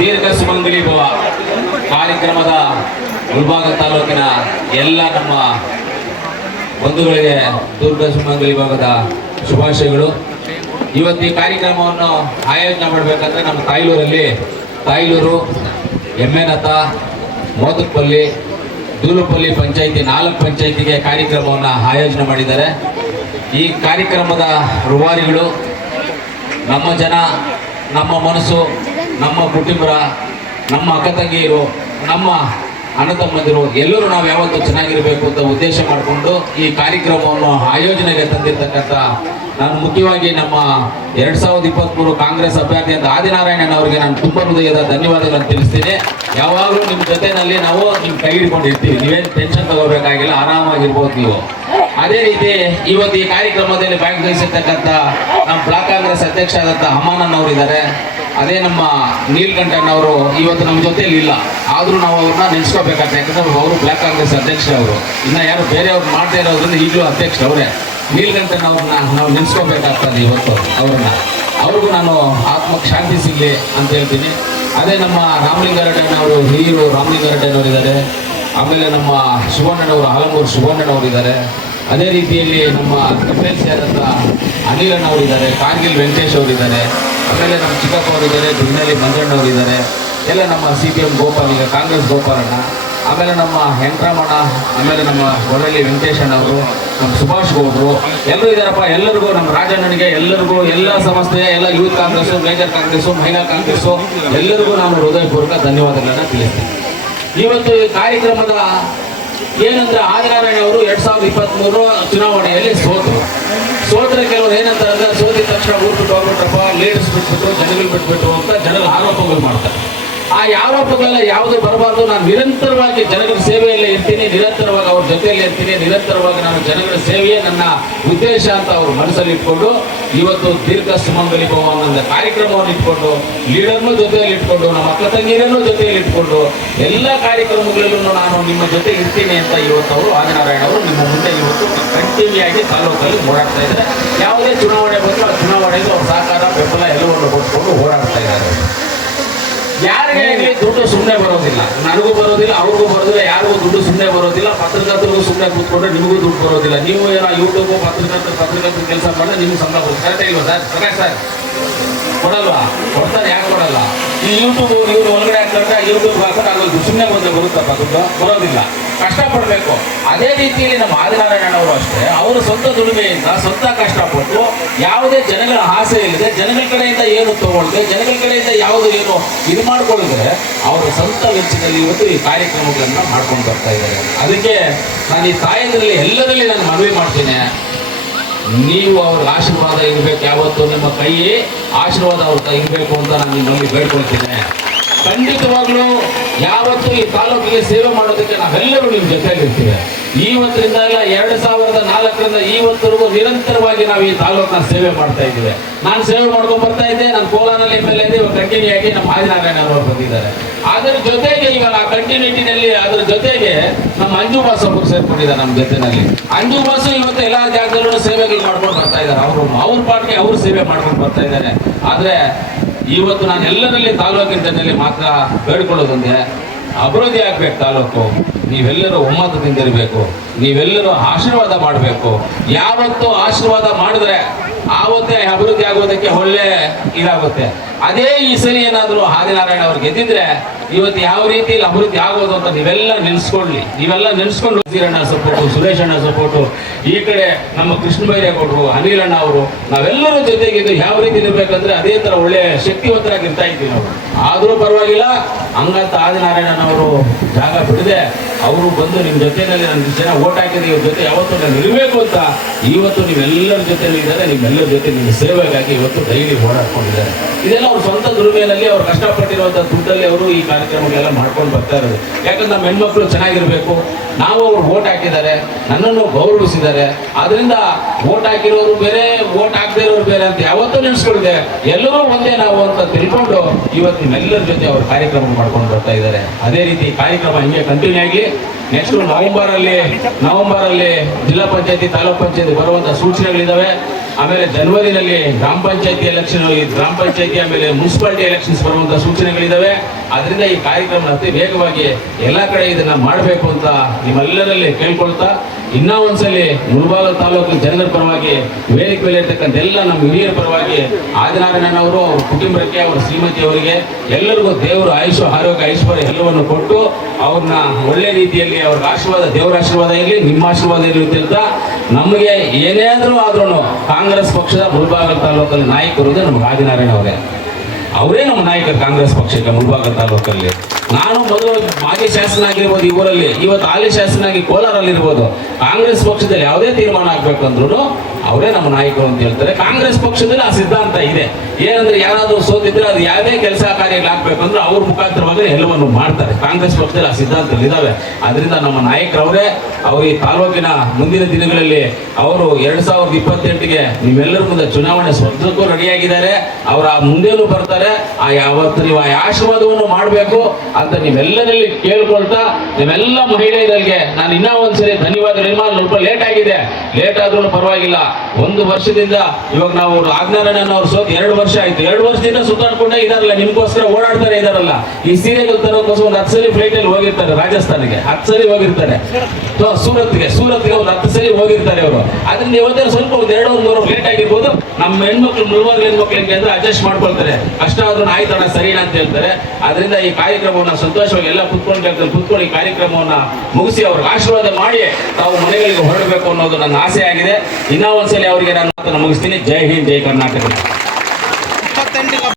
ದೀರ್ಘ ಸುಮಂಗಲಿ ಭವ ಕಾರ್ಯಕ್ರಮದ ಗುಲ್ಬಾಗ ತಾಲೂಕಿನ ಎಲ್ಲ ನಮ್ಮ ಬಂಧುಗಳಿಗೆ ದುರ್ಗ ಸುಮಂಗಲಿ ಭಾಗದ ಶುಭಾಶಯಗಳು. ಇವತ್ತು ಈ ಕಾರ್ಯಕ್ರಮವನ್ನು ಆಯೋಜನೆ ಮಾಡಬೇಕಂದ್ರೆ ನಮ್ಮ ತಾಯ್ಲೂರಲ್ಲಿ ತಾಯ್ಲೂರು, ಎಮ್ಮೆನತ ಮೋದಕ್ಪಲ್ಲಿ ದೂಲುಪಲ್ಲಿ ಪಂಚಾಯಿತಿ, ನಾಲ್ಕು ಪಂಚಾಯಿತಿಗೆ ಕಾರ್ಯಕ್ರಮವನ್ನು ಆಯೋಜನೆ ಮಾಡಿದ್ದಾರೆ. ಈ ಕಾರ್ಯಕ್ರಮದ ರುವಾರಿಗಳು ನಮ್ಮ ಜನ, ನಮ್ಮ ಮನಸ್ಸು ನಮ್ಮ ಕುಟುಂಬರ, ನಮ್ಮ ಅಕ್ಕ ತಂಗಿಯರು, ನಮ್ಮ ಅಣ್ಣ ತಮ್ಮಂದಿರು, ಎಲ್ಲರೂ ನಾವು ಯಾವತ್ತೂ ಚೆನ್ನಾಗಿರಬೇಕು ಅಂತ ಉದ್ದೇಶ ಮಾಡಿಕೊಂಡು ಈ ಕಾರ್ಯಕ್ರಮವನ್ನು ಆಯೋಜನೆಗೆ ತಂದಿರತಕ್ಕಂಥ ನಾನು ಮುಖ್ಯವಾಗಿ ನಮ್ಮ ಎರಡ್ ಸಾವಿರದ ಇಪ್ಪತ್ತ್ಮೂರು ಕಾಂಗ್ರೆಸ್ ಅಭ್ಯರ್ಥಿ ಅಂತ ಆದಿನಾರಾಯಣನ್ ಅವರಿಗೆ ನಾನು ತುಂಬ ಹೃದಯದ ಧನ್ಯವಾದಗಳನ್ನು ತಿಳಿಸ್ತೀನಿ. ಯಾವಾಗಲೂ ನಿಮ್ಮ ಜೊತೆಯಲ್ಲಿ ನಾವು ನಿಮ್ಮ ಕೈ ಹಿಡ್ಕೊಂಡಿರ್ತೀವಿ. ನೀವೇನು ಟೆನ್ಷನ್ ತಗೋಬೇಕಾಗಿಲ್ಲ, ಆರಾಮಾಗಿರ್ಬೋದು ನೀವು. ಅದೇ ರೀತಿ ಇವತ್ತು ಈ ಕಾರ್ಯಕ್ರಮದಲ್ಲಿ ಭಾಗವಹಿಸಿರ್ತಕ್ಕಂಥ ನಮ್ಮ ಬ್ಲಾಕ್ ಕಾಂಗ್ರೆಸ್ ಅಧ್ಯಕ್ಷ ಆದಂಥ ಅಮಾನನ್ ಅವರು ಇದ್ದಾರೆ ಅದೇ ನಮ್ಮ ನೀಲ್ಕಂಠಣ್ಣವರು ಇವತ್ತು ನಮ್ಮ ಜೊತೆಲಿ ಇಲ್ಲ. ಆದರೂ ನಾವು ಅವ್ರನ್ನ ನೆನೆಸ್ಕೋಬೇಕಾಗ್ತದೆ ಯಾಕಂದ್ರೆ ಅವರು ಬ್ಲಾಕ್ ಕಾಂಗ್ರೆಸ್ ಅಧ್ಯಕ್ಷ ಅವರು. ಇನ್ನು ಯಾರು ಬೇರೆಯವ್ರು ಮಾಡ್ತಾ ಇರೋದ್ರಿಂದ ಈಗಲೂ ಅಧ್ಯಕ್ಷ ಅವರೇ. ನೀಲ್ಕಂಠಣ್ಣವ್ರನ್ನ ನಾವು ನೆನೆಸ್ಕೋಬೇಕಾಗ್ತದೆ ಇವತ್ತು ಅವ್ರನ್ನ. ಅವ್ರಿಗೂ ನಾನು ಆತ್ಮಕ್ಕೆ ಶಾಂತಿ ಸಿಗಲಿ ಅಂತ ಹೇಳ್ತೀನಿ. ಅದೇ ನಮ್ಮ ರಾಮಲಿಂಗಾರೆಡ್ಡಿ ಅವರು ಹಿರಿಯರು ಅವರು ಇದ್ದಾರೆ. ಆಮೇಲೆ ನಮ್ಮ ಶಿವಣ್ಣನವರು ಹಲಮೂರು ಶಿವಣ್ಣನವರು ಇದ್ದಾರೆ. ಅದೇ ರೀತಿಯಲ್ಲಿ ನಮ್ಮ ಕಪಿಲ್ ಎಲ್ ಸಿ ಆದಂಥ ಅನಿಲಣ್ಣ ಅವರು ಇದ್ದಾರೆ ಕಾರ್ಗಿಲ್ ವೆಂಕಟೇಶ್ ಅವರು ಇದ್ದಾರೆ. ಆಮೇಲೆ ನಮ್ಮ ಚಿಕ್ಕಪ್ಪ ಅವರಿದ್ದಾರೆ ದುಡ್ಡಿನಲ್ಲಿ ದುಡ್ನಲ್ಲಿ ಮಂಜಣ್ಣ ಎಲ್ಲ ನಮ್ಮ ಸಿ ಪಿ ಎಂ ಗೋಪಾಲ್, ಈಗ ಕಾಂಗ್ರೆಸ್ ಗೋಪಾಲಣ್ಣ, ಆಮೇಲೆ ನಮ್ಮ ಹೆಂಟ್ರಾಮಣ್ಣ ಆಮೇಲೆ ನಮ್ಮ ಹೊರಳ್ಳಿ ವೆಂಕಟೇಶಣ್ಣ ಅವರು, ನಮ್ಮ ಸುಭಾಷ್ ಗೌಡರು, ಎಲ್ಲರೂ ಇದ್ದಾರಪ್ಪ, ಎಲ್ಲರಿಗೂ ನಮ್ಮ ರಾಜಣ್ಣನಿಗೆ, ಎಲ್ಲರಿಗೂ ಎಲ್ಲ ಸಂಸ್ಥೆಯ, ಎಲ್ಲ ಯೂತ್ ಕಾಂಗ್ರೆಸ್ಸು, ಮೇಜರ್ ಕಾಂಗ್ರೆಸ್ಸು, ಮಹಿಳಾ ಕಾಂಗ್ರೆಸ್ಸು, ಎಲ್ಲರಿಗೂ ನಾನು ಹೃದಯಪೂರ್ವಕ ಧನ್ಯವಾದಗಳನ್ನು ತಿಳಿಸ್ತೀನಿ. ಇವತ್ತು ಈ ಕಾರ್ಯಕ್ರಮದ ಏನಂದ್ರೆ ಆದಿನಾರಾಯಣ ಅವರು ಎರಡ್ ಸಾವಿರದ ಇಪ್ಪತ್ತ್ ಚುನಾವಣೆಯಲ್ಲಿ ಸೋತರು. ಸೋತರ ಕೆಲವರು ಏನಂತಾರೆ ಸೋತಿದ ತಕ್ಷಣ ಊರು ಬಿಟ್ಟು ಹೋಗ್ಬಿಟ್ರಪ್ಪ ಲೀಡರ್ಸ್ ಬಿಟ್ಬಿಟ್ಟು ಜನಗಳು ಬಿಟ್ಬಿಟ್ಟು ಅಂತ ಜನರ ಆರೋಪಗಳು ಮಾಡ್ತಾರೆ. ಆ ಆರೋಪಗಳೆಲ್ಲ ಯಾವುದು ಬರಬಾರ್ದು, ನಾನು ನಿರಂತರವಾಗಿ ಜನಗಳ ಸೇವೆಯಲ್ಲೇ ಇರ್ತೀನಿ, ನಿರಂತರವಾಗಿ ಅವ್ರ ಜೊತೆಯಲ್ಲೇ ಇರ್ತೀನಿ, ನಿರಂತರವಾಗಿ ನಾನು ಜನಗಳ ಸೇವೆಯೇ ನನ್ನ ಉದ್ದೇಶ ಅಂತ ಅವರು ಮನಸ್ಸಲ್ಲಿ ಇಟ್ಕೊಂಡು ಇವತ್ತು ದೀರ್ಘ ಸುಮಂಗಲಿ ಭವ ಅನ್ನೋ ಕಾರ್ಯಕ್ರಮವನ್ನು ಇಟ್ಕೊಂಡು, ಲೀಡರ್ನು ಜೊತೆಯಲ್ಲಿ ಇಟ್ಕೊಂಡು, ನಮ್ಮ ಅಕ್ಕ ತಂಗಿಯರನ್ನು ಜೊತೆಯಲ್ಲಿ ಇಟ್ಕೊಂಡು, ಎಲ್ಲ ಕಾರ್ಯಕ್ರಮಗಳಲ್ಲೂ ನಾನು ನಿಮ್ಮ ಜೊತೆ ಇರ್ತೀನಿ ಅಂತ ಇವತ್ತು ಅವರು ಆದಿನಾರಾಯಣ ಅವರು ನಿಮ್ಮ ಮುಂದೆ ಇವತ್ತು ಕಂಟಿನ್ಯೂ ಆಗಿ ತಾಲೂಕಲ್ಲಿ ಓಡಾಡ್ತಾ ಇದ್ದಾರೆ. ಯಾವುದೇ ಚುನಾವಣೆ ಬಂದರೂ ಆ ಚುನಾವಣೆಗೂ ಅವ್ರ ಸಹಕಾರ ಬೆಂಬಲ ಎಲ್ಲವನ್ನು ಕೊಟ್ಕೊಂಡು ಓಡಾಡ್ತಾ ಇದ್ದಾರೆ. ಯಾರಿಗೆ ದುಡ್ಡು ಸುಮ್ಮನೆ ನನಗೂ ಬರೋದಿಲ್ಲ, ಅವ್ರಿಗೂ ಬರೋದಿಲ್ಲ, ಯಾರಿಗೂ ದುಡ್ಡು ಸುಮ್ಮನೆ ಬರೋದಿಲ್ಲ, ಪತ್ರಕರ್ತರಿಗೂ ಸುಮ್ಮನೆ ಕೂತ್ಕೊಂಡ್ರೆ ನಿಮಗೂ ದುಡ್ಡು ಬರೋದಿಲ್ಲ. ನೀವು ಏನೋ ಯೂಟ್ಯೂಬ್ ಪತ್ರಕರ್ತ ಪತ್ರಕರ್ತರು ಕೆಲಸ ಮಾಡಿದ್ರೆ ನಿಮ್ಗೆ ಸಂಬಳ ಕೊಡ್ತಾರೆ ಕರೆಕ್ಟ್ ಇಲ್ವಾ ಸರ್? ಸರ್. ಕೊಡಲ್ವಾ? ಕೊಡ್ತಾರೆ, ಯಾಕೆ ಕೊಡಲ್ಲ? ಈ ಯೂಟ್ಯೂಬ್ ಇವ್ರು ಒಳಗಡೆ ಹಾಕ್ತಾರೆ ಯೂಟ್ಯೂಬ್ ಹಾಕೊಂಡು ಆಗೋದು ಸುಮ್ಮನೆ ಬಂದು ಬರುತ್ತಪ್ಪ, ದುಡ್ಡು. ಬರೋದಿಲ್ಲ. ಕಷ್ಟಪಡಬೇಕು. ಅದೇ ರೀತಿಯಲ್ಲಿ ನಮ್ಮ ಆದಿನಾರಾಯಣ ಅವರು ಅಷ್ಟೇ, ಅವರು ಸ್ವಂತ ದುಡಿಮೆಯಿಂದ, ಸ್ವಂತ ಕಷ್ಟಪಟ್ಟು ಯಾವುದೇ ಜನಗಳ ಆಸೆ ಇಲ್ಲದೆ, ಜನಗಳ ಕಡೆಯಿಂದ ಏನು ತಗೊಳ್ಳದೆ ಜನಗಳ ಕಡೆಯಿಂದ ಯಾವುದು ಏನು ಇದು ಮಾಡ್ಕೊಳ್ಳಿದ್ರೆ ಅವರ ಸ್ವಂತ ವೆಚ್ಚದಲ್ಲಿ ಇವತ್ತು ಈ ಕಾರ್ಯಕ್ರಮಗಳನ್ನು ಮಾಡ್ಕೊಂಡು ಬರ್ತಾ ಇದ್ದಾರೆ. ಅದಕ್ಕೆ ನಾನು ಈ ತಾಯಂದ್ರಲ್ಲಿ ಎಲ್ಲರಲ್ಲಿ ನಾನು ಮನವಿ ಮಾಡ್ತೀನಿ. ನೀವು ಅವ್ರ ಆಶೀರ್ವಾದ ಇರಬೇಕು. ಯಾವತ್ತು ನಿಮ್ಮ ಕೈ ಆಶೀರ್ವಾದ ಅವ್ರ ಇರಬೇಕು ಅಂತ ನಾನು ನಿಮ್ಮಲ್ಲಿ ಬೇಡ್ಕೊಳ್ತೀನಿ ಖಂಡಿತವಾಗ್ಲೂ ಯಾವತ್ತು ಈ ತಾಲೂಕಿಗೆ ಸೇವೆ ಮಾಡೋದಕ್ಕೆ ನಾವೆಲ್ಲರೂ ನಿಮ್ಮ ಜೊತೆಯಲ್ಲಿ ಇರ್ತೀವಿ ಇವತ್ತರಿಂದ ಎಲ್ಲ ಎರಡು ಸಾವಿರದ ನಾಲ್ಕರಿಂದ ಇವತ್ತರೆಗೂ ನಿರಂತರವಾಗಿ ನಾವು ಈ ತಾಲೂಕನ್ನ ಸೇವೆ ಮಾಡ್ತಾ ಇದ್ದೇವೆ. ನಾನು ಸೇವೆ ಮಾಡ್ಕೊಂಡು ಬರ್ತಾ ಇದ್ದೆ, ನಾನು ಕೋಲಾರಲ್ಲಿ ಎಂ ಎಲ್ ಎ ಇವಾಗ ಕಂಟಿನ್ಯೂ ಆಗಿ ನಮ್ಮ ಆದಿನಾರಾಯಣ ಅವರು ಬಂದಿದ್ದಾರೆ. ಅದರ ಜೊತೆಗೆ ಈಗ ಆ ಕಂಟಿನ್ಯೂಟಿನಲ್ಲಿ ಅದ್ರ ಜೊತೆಗೆ ನಮ್ಮ ಅಂಜು ಬಾಸ್ ಒಬ್ಬರು ಸೇರ್ಕೊಂಡಿದ್ದಾರೆ ನಮ್ಮ ಜೊತೆನಲ್ಲಿ. ಅಂಜು ಬಾಸು ಇವತ್ತು ಎಲ್ಲ ಜಾಗದಲ್ಲೂ ಸೇವೆಗಳು ಮಾಡ್ಕೊಂಡು ಬರ್ತಾ ಇದ್ದಾರೆ. ಅವರು ಅವ್ರ ಪಾಟ್ಗೆ ಅವ್ರು ಸೇವೆ ಮಾಡ್ಕೊಂಡು ಬರ್ತಾ ಇದ್ದಾರೆ. ಆದ್ರೆ ಇವತ್ತು ನಾನು ಎಲ್ಲರಲ್ಲಿ ತಾಲೂಕಿನ ಜನರಲ್ಲಿ ಮಾತ್ರ ಬೇಡ್ಕೊಳ್ಳೋದೊಂದೇ ಅಭಿವೃದ್ಧಿ ಆಗ್ಬೇಕು ತಾಲೂಕು. ನೀವೆಲ್ಲರೂ ಒಮ್ಮತದಿಂದ ಇರಬೇಕು. ನೀವೆಲ್ಲರೂ ಆಶೀರ್ವಾದ ಮಾಡಬೇಕು. ಯಾವತ್ತು ಆಶೀರ್ವಾದ ಮಾಡಿದ್ರೆ ಆವತ್ತೇ ಅಭಿವೃದ್ಧಿ ಆಗೋದಕ್ಕೆ ಒಳ್ಳೆ ಇದಾಗುತ್ತೆ. ಅದೇ ಈ ಸರಿ ಏನಾದರೂ ಆದಿನಾರಾಯಣ ಅವ್ರು ಗೆದ್ದಿದ್ರೆ ಇವತ್ತು ಯಾವ ರೀತಿ ಅಭಿವೃದ್ಧಿ ಆಗೋದು ಅಂತ ನೀವೆಲ್ಲ ನೆನೆಸ್ಕೊಳ್ಳಿ. ನೀವೆಲ್ಲ ನೆನೆಸ್ಕೊಂಡು ವಜೀರಣ್ಣ ಸಪೋರ್ಟು, ಸುರೇಶ್ ಅಣ್ಣ ಸಪೋರ್ಟು, ಈ ಕಡೆ ನಮ್ಮ ಕೃಷ್ಣ ಬೈರೇಗೌಡರು ಅನಿಲಣ್ಣ ಅವರು, ನಾವೆಲ್ಲರೂ ಜೊತೆಗಿದ್ದು ಯಾವ ರೀತಿ ಇರಬೇಕಂದ್ರೆ ಅದೇ ತರ ಒಳ್ಳೆಯ ಶಕ್ತಿವಂತರಾಗಿ ಇರ್ತಾ ಇದ್ದೀವಿ ನಾವು. ಆದರೂ ಪರವಾಗಿಲ್ಲ, ಹಂಗಂತ ಆದಿನಾರಾಯಣ ಅವರು ಜಾಗ ಬಿಡದೆ ಅವರು ಬಂದು ನಿಮ್ಮ ಜೊತೆಯಲ್ಲಿ ನನ್ನ ಜನ ಓಟ್ ಹಾಕಿದ್ರೆ ಇವ್ರ ಜೊತೆ ಯಾವತ್ತೂ ನಾನು ಇರಬೇಕು ಅಂತ ಇವತ್ತು ನೀವೆಲ್ಲರ ಜೊತೆಯಲ್ಲಿ ಇದ್ದಾರೆ, ನಿಮ್ಮೆಲ್ಲರ ಜೊತೆ ನಿಮ್ಮ ಸೇವೆಗಾಗಿ ಇವತ್ತು ಡೈಲಿ ಓಡಾಡ್ಕೊಂಡಿದ್ದಾರೆ ಇದೆಲ್ಲ ಅವ್ರ ಸ್ವಂತ ದುಡಿಮೆಯಲ್ಲಿ ಅವ್ರು ಕಷ್ಟಪಟ್ಟಿರುವಂಥ ದುಡ್ಡಲ್ಲಿ ಅವರು ಈ ಕಾರ್ಯಕ್ರಮಗಳೆಲ್ಲ ಮಾಡ್ಕೊಂಡು ಬರ್ತಾ ಇರೋದು. ಯಾಕಂದ್ರೆ ನಮ್ಮ ಹೆಣ್ಮಕ್ಳು ಚೆನ್ನಾಗಿರ್ಬೇಕು. ನಾವು ಅವ್ರು ವೋಟ್ ಹಾಕಿದ್ದಾರೆ. ನನ್ನನ್ನು ಗೌರವಿಸಿದ್ದಾರೆ. ಅದರಿಂದ ವೋಟ್ ಹಾಕಿರೋರು ಬೇರೆ, ವೋಟ್ ಹಾಕದೇ ಇರೋರು ಬೇರೆ ಅಂತ ಯಾವತ್ತೂ ನೆನೆಸ್ಕೊಳ್ಳಿದೆ ಎಲ್ಲರೂ ಒಂದೇ ನಾವು ಅಂತ ತಿಳ್ಕೊಂಡು ಇವತ್ತು ನಿಮ್ಮೆಲ್ಲರ ಜೊತೆ ಅವ್ರು ಕಾರ್ಯಕ್ರಮ ಮಾಡ್ಕೊಂಡು ಬರ್ತಾ ಇದ್ದಾರೆ. ಅದೇ ರೀತಿ ಕಾರ್ಯಕ್ರಮ ಹಿಂಗೆ ಕಂಟಿನ್ಯೂ ಆಗಲಿ. ನೆಕ್ಸ್ಟ್ ನವೆಂಬರ್ ಅಲ್ಲಿ ನವೆಂಬರ್ ಅಲ್ಲಿ ಜಿಲ್ಲಾ ಪಂಚಾಯತಿ, ತಾಲೂಕ್ ಪಂಚಾಯತಿ ಬರುವಂತ ಸೂಚನೆಗಳಿದಾವೆ. ಆಮೇಲೆ ಜನವರಿನಲ್ಲಿ ಗ್ರಾಮ ಪಂಚಾಯತಿ ಎಲೆಕ್ಷನ್ ಗ್ರಾಮ ಪಂಚಾಯತಿ ಆಮೇಲೆ ಮುನ್ಸಿಪಾಲಿಟಿ ಎಲೆಕ್ಷನ್ಸ್ ಬರುವಂತಹ ಸೂಚನೆಗಳಿದಾವೆ. ಅದರಿಂದ ಈ ಕಾರ್ಯಕ್ರಮ ಅತಿ ವೇಗವಾಗಿ ಎಲ್ಲ ಕಡೆ ಇದನ್ನ ಮಾಡಬೇಕು ಅಂತ ನಿಮ್ಮೆಲ್ಲರಲ್ಲಿ ಕೇಳ್ಕೊಳ್ತಾ ಇನ್ನೂ ಒಂದ್ಸಲಿ ಮುಳಬಾಗ ತಾಲೂಕು ಜನರ ಪರವಾಗಿ ವೇದಿಕೆ ಮೇಲೆ ಇರ್ತಕ್ಕಂಥ ಎಲ್ಲ ನಮ್ಮ ಹಿರಿಯರ ಪರವಾಗಿ ಆದಿನಾರಾಯಣ ಅವರು ಕುಟುಂಬಕ್ಕೆ, ಅವರ ಶ್ರೀಮತಿ ಅವರಿಗೆ ಎಲ್ಲರಿಗೂ ದೇವರು ಆಯುಷ, ಆರೋಗ್ಯ, ಐಶ್ವರ್ಯ ಎಲ್ಲವನ್ನು ಕೊಟ್ಟು ಅವ್ರನ್ನ ಒಳ್ಳೆ ರೀತಿಯಲ್ಲಿ ಅವ್ರ ಆಶೀರ್ವಾದ, ದೇವರ ಆಶೀರ್ವಾದ ಇರಲಿ, ನಿಮ್ಮ ಆಶೀರ್ವಾದ ಇರಲಿ ಅಂತ ನಮಗೆ ಏನೇ ಆದ್ರೂ ಆದ್ರೂ ಕಾಂಗ್ರೆಸ್ ಪಕ್ಷದ ಮುಳಬಾಗ ತಾಲೂಕಲ್ಲಿ ನಾಯಕರು ನಮ್ಗೆ ಆದಿನಾರಾಯಣ ಅವರೇ. ಅವರೇ ನಮ್ಮ ನಾಯಕರು ಕಾಂಗ್ರೆಸ್ ಪಕ್ಷಕ್ಕೆ ಮುಳಬಾಗ ತಾಲೂಕಲ್ಲಿ. ನಾನು ಮೊದಲು ಮಾಜಿ ಶಾಸನ ಆಗಿರ್ಬೋದು ಇವರಲ್ಲಿ ಇವತ್ತು ಹಾಲಿ ಶಾಸನ ಆಗಿ ಕೋಲಾರಲ್ಲಿ ಇರ್ಬೋದು ಕಾಂಗ್ರೆಸ್ ಪಕ್ಷದಲ್ಲಿ ಯಾವುದೇ ತೀರ್ಮಾನ ಆಗ್ಬೇಕು ಅಂದ್ರೂ ಅವರೇ ನಮ್ಮ ನಾಯಕರು ಅಂತ ಹೇಳ್ತಾರೆ. ಕಾಂಗ್ರೆಸ್ ಪಕ್ಷದಲ್ಲಿ ಆ ಸಿದ್ಧಾಂತ ಇದೆ. ಏನಂದ್ರೆ ಯಾರಾದರೂ ಸೋತಿದ್ರೆ ಅದು ಯಾವುದೇ ಕೆಲಸ ಕಾರ್ಯಗಳಾಗಬೇಕು ಅಂದ್ರೆ ಅವ್ರ ಮುಖಾಂತರವಾಗಿ ಎಲ್ಲವನ್ನು ಮಾಡ್ತಾರೆ. ಕಾಂಗ್ರೆಸ್ ಪಕ್ಷದಲ್ಲಿ ಆ ಸಿದ್ಧಾಂತಗಳು ಇದಾವೆ. ಅದರಿಂದ ನಮ್ಮ ನಾಯಕರವರೇ, ಅವರು ಈ ತಾಲೂಕಿನ ಮುಂದಿನ ದಿನಗಳಲ್ಲಿ ಅವರು ಎರಡ್ ಸಾವಿರದ ಇಪ್ಪತ್ತೆಂಟಿಗೆ ನೀವೆಲ್ಲರ ಮುಂದೆ ಚುನಾವಣೆ ಸ್ಪರ್ಧಕ್ಕೂ ರೆಡಿಯಾಗಿದ್ದಾರೆ. ಅವರ ಮುಂದೇನು ಬರ್ತಾರೆ. ಆ ಯಾವತ್ತು ನೀವು ಆ ಆಶೀರ್ವಾದವನ್ನು ಮಾಡಬೇಕು ಅಂತ ನೀವೆಲ್ಲರಲ್ಲಿ ಕೇಳ್ಕೊಳ್ತಾ, ನೀವೆಲ್ಲ ಮಹಿಳೆಯರಿಗೆ ನಾನು ಇನ್ನೂ ಒಂದ್ಸರಿ ಧನ್ಯವಾದ ನಿರ್ಮಾಣ ಸ್ವಲ್ಪ ಲೇಟ್ ಆಗಿದೆ. ಲೇಟ್ ಆದ್ರೂ ಪರವಾಗಿಲ್ಲ. ಒಂದು ವರ್ಷದಿಂದ ಇವಾಗ ನಾವು ಆಗ್ನಾರಾಯಣ ಅವ್ರು ಸೋತ್ ಎರಡು ವರ್ಷ ಆಯ್ತು. ಎರಡು ವರ್ಷದಿಂದ ಸುತ್ತಾಡ್ಕೊಂಡೇ ಇದಾರಲ್ಲ, ನಿಮ್ಗೋಸ್ಕರ ಓಡಾಡ್ತಾರೆ ಇದಾರಲ್ಲ. ಈ ಸೀರೆಗಳು ತರೋಕ್ಕೋಸ್ಕರ ಒಂದು ಹತ್ತು ಸಲ ಫ್ಲೈಟ್ ಅಲ್ಲಿ ಹೋಗಿರ್ತಾರೆ ರಾಜಸ್ಥಾನಿಗೆ. ಹತ್ತು ಸಲ ಹೋಗಿರ್ತಾರೆ. ಸೂರತ್ಗೆ ಸೂರತ್ಗೆ ಒಂದು ಹತ್ತು ಸಲ ಹೋಗಿರ್ತಾರೆ ಅವರು ಅದರಿಂದ ಇವತ್ತೇ ಸ್ವಲ್ಪ ಒಂದು ಎರಡು ಮೂರು ಲೇಟ್ ಆಗಿರ್ಬೋದು. ನಮ್ಮ ಹೆಣ್ಮಕ್ಳು ಮುಳುವಾಗ ಹೆಣ್ಮಕ್ಳಿಗೆ ಅಂದ್ರೆ ಅಡ್ಜಸ್ಟ್ ಮಾಡ್ಕೊಳ್ತಾರೆ. ಅಷ್ಟಾದ್ರೂ ಆದ್ರೂ ಆಯ್ತಣ್ಣ ಸರಿನಾ ಅಂತ ಹೇಳ್ತಾರೆ. ಅದರಿಂದ ಈ ಕಾರ್ಯಕ್ರಮವನ್ನ ಸಂತೋಷವಾಗಿ ಎಲ್ಲ ಕುತ್ಕೊಂಡು ಕುತ್ಕೊಂಡು ಈ ಕಾರ್ಯಕ್ರಮವನ್ನ ಮುಗಿಸಿ ಅವ್ರಿಗೆ ಆಶೀರ್ವಾದ ಮಾಡಿ ತಾವು ಮನೆಗಳಿಗೆ ಹೊರಡಬೇಕು ಅನ್ನೋದು ನನ್ನ ಆಸೆ ಆಗಿದೆ ಇನ್ನೂ ಒಂದ್ಸಲಿ ಅವರಿಗೆ ನಾನು ಮುಗಿಸ್ತೀನಿ. ಜೈ ಹಿಂದ್ ಜೈ ಕರ್ನಾಟಕ.